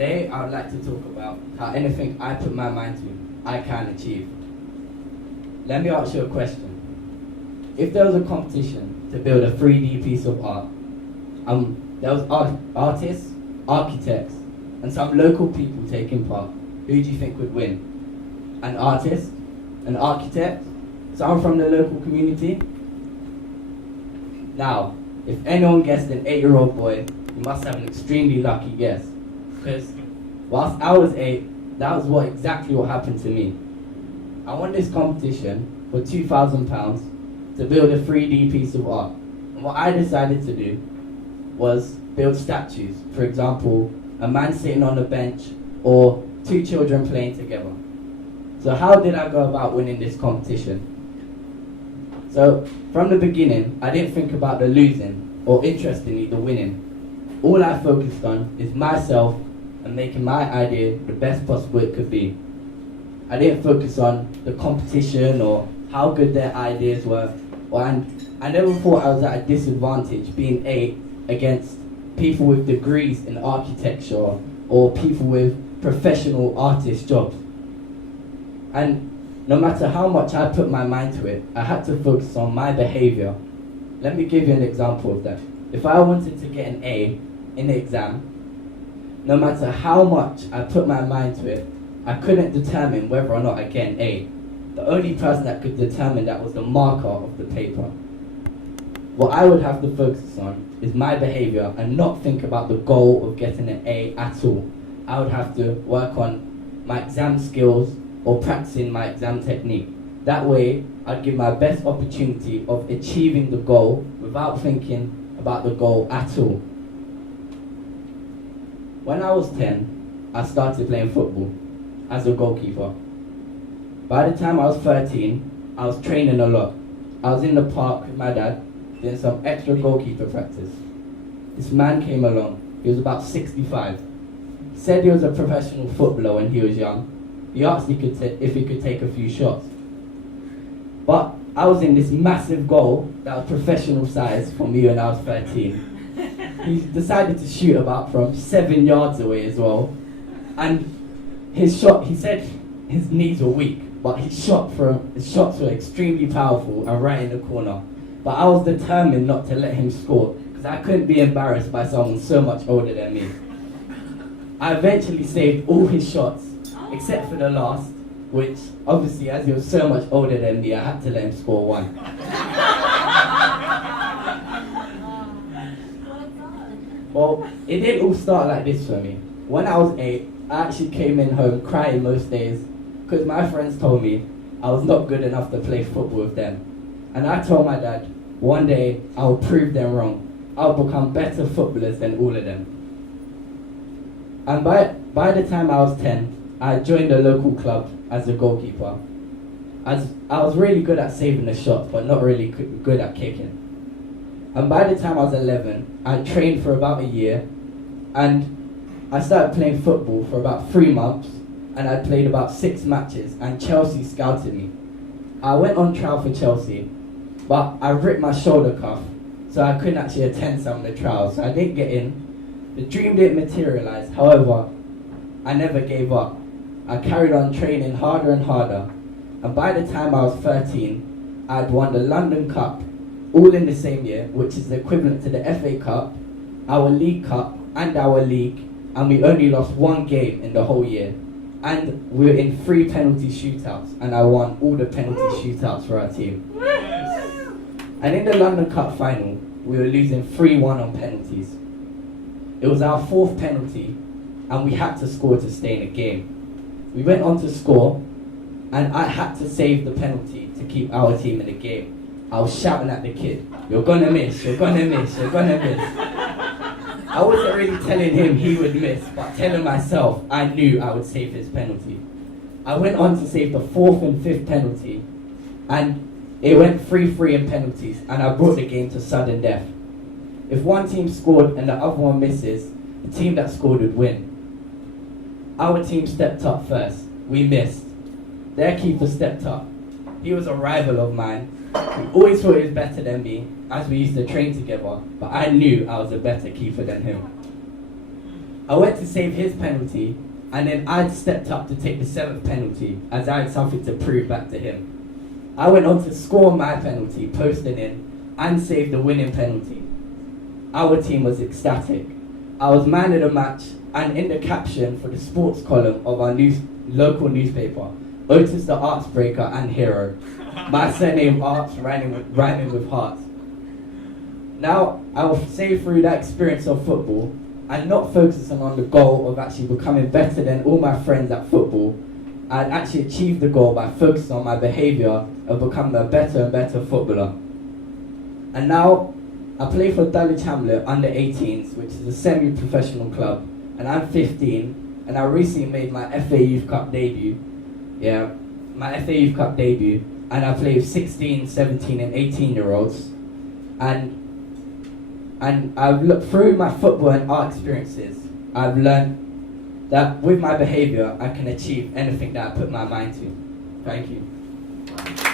Today, I would like to talk about how anything I put my mind to, I can achieve. Let me ask you a question. If there was a competition to build a 3D piece of art, there was artists, architects, and some local people taking part, who do you think would win? An artist? An architect? Someone from the local community? Now, if anyone guessed an 8-year-old boy, you must have an extremely lucky guess. Because whilst I was 8, that was exactly what happened to me. I won this competition for £2,000 to build a 3D piece of art. And what I decided to do was build statues. For example, a man sitting on a bench or 2 children playing together. So how did I go about winning this competition? So from the beginning, I didn't think about the losing or, interestingly, the winning. All I focused on is myself and making my idea the best possible it could be. I didn't focus on the competition or how good their ideas were. And I never thought I was at a disadvantage being 8 against people with degrees in architecture or people with professional artist jobs. And no matter how much I put my mind to it, I had to focus on my behaviour. Let me give you an example of that. If I wanted to get an A in the exam, no matter how much I put my mind to it, I couldn't determine whether or not I get an A. The only person that could determine that was the marker of the paper. What I would have to focus on is my behaviour and not think about the goal of getting an A at all. I would have to work on my exam skills or practicing my exam technique. That way, I'd give my best opportunity of achieving the goal without thinking about the goal at all. When I was 10, I started playing football as a goalkeeper. By the time I was 13, I was training a lot. I was in the park with my dad doing some extra goalkeeper practice. This man came along. He was about 65. Said he was a professional footballer when he was young. He asked if he could take a few shots. But I was in this massive goal that was professional size for me when I was 13. He decided to shoot about from 7 yards away as well. And his shot, he said his knees were weak, but his shots were extremely powerful and right in the corner. But I was determined not to let him score, because I couldn't be embarrassed by someone so much older than me. I eventually saved all his shots, except for the last, which obviously, as he was so much older than me, I had to let him score one. Well, it didn't all start like this for me. When I was 8, I actually came in home crying most days because my friends told me I was not good enough to play football with them. And I told my dad, one day I'll prove them wrong. I'll become better footballers than all of them. And by the time I was 10, I joined a local club as a goalkeeper. As I was really good at saving the shots, but not really good at kicking. And by the time I was 11, I trained for about a year, and I started playing football for about 3 months, and I played about 6 matches, and Chelsea scouted me. I went on trial for Chelsea, but I ripped my shoulder cuff, so I couldn't actually attend some of the trials, so I didn't get in. The dream didn't materialise, however, I never gave up. I carried on training harder and harder, and by the time I was 13, I had won the London Cup, all in the same year, which is the equivalent to the FA Cup, our League Cup, and our League, and we only lost 1 game in the whole year. And we were in 3 penalty shootouts, and I won all the penalty shootouts for our team. And in the London Cup final, we were losing 3-1 on penalties. It was our 4th penalty, and we had to score to stay in the game. We went on to score, and I had to save the penalty to keep our team in the game. I was shouting at the kid, "You're gonna miss, you're gonna miss, you're gonna miss." I wasn't really telling him he would miss, but telling myself I knew I would save his penalty. I went on to save the 4th and 5th penalty, and it went 3-3 in penalties, and I brought the game to sudden death. If one team scored and the other one misses, the team that scored would win. Our team stepped up first. We missed. Their keeper stepped up. He was a rival of mine. He always thought he was better than me, as we used to train together, but I knew I was a better keeper than him. I went to save his penalty, and then I'd stepped up to take the 7th penalty, as I had something to prove back to him. I went on to score my penalty, posting in, and save the winning penalty. Our team was ecstatic. I was man of the match, and in the caption for the sports column of our local newspaper, Otis the Arts breaker and hero. My surname Arts rhyming with hearts. Now, I will say through that experience of football, and not focusing on the goal of actually becoming better than all my friends at football, I'd actually achieved the goal by focusing on my behaviour of becoming a better and better footballer. And now, I play for Dulwich Hamlet under 18s, which is a semi-professional club, and I'm 15, and I recently made my FA Youth Cup debut. Yeah, my FA Youth Cup debut, and I play with 16, 17 and 18-year-olds. And I've looked through my football and art experiences, I've learned that with my behaviour, I can achieve anything that I put my mind to. Thank you.